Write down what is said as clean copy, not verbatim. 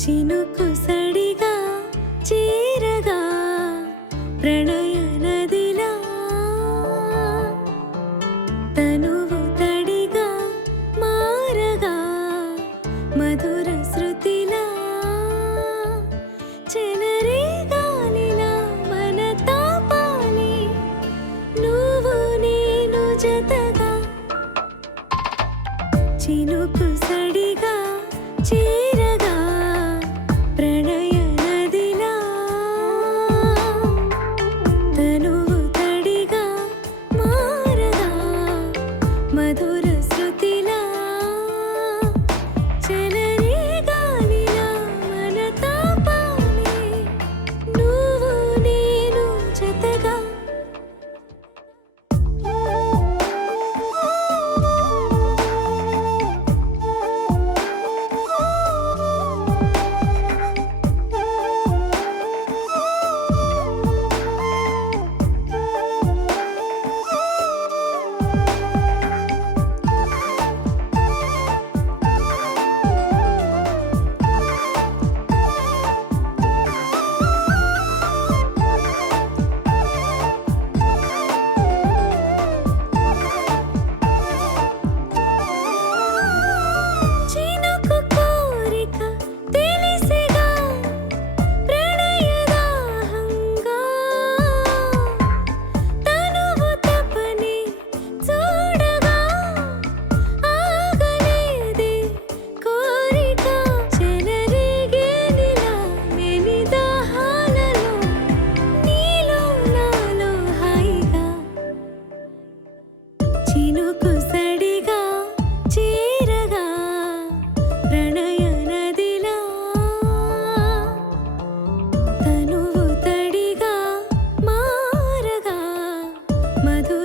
చినుకు సడిగా చేరగా ప్రణయ నదిలా తనువు తడిగా మారగా మధుర శృతిలా చెలరే గాలిలా మన తాపాలి నువ్వు నేను జతగా చినుకు సడిగా చేరగా ప్రణయ నదిలా తనువు తడిగా మారగా మధుర శృతిలా చెలరే గాలిలా మన తాపాలి నువ్వు నేను జతగా చినుకు కోరిక తెలిసిగా ప్రణయదాహంగా తనువు తపని చూడగా ఆగలేదే కోరిక చెలరేగే నిలా మెని దాహాలలో నీలో నాలో హాయిగా చినుకు సడిగా చేరగా ప్రణయ నదిలా తనువు తడిగా మారగా మధు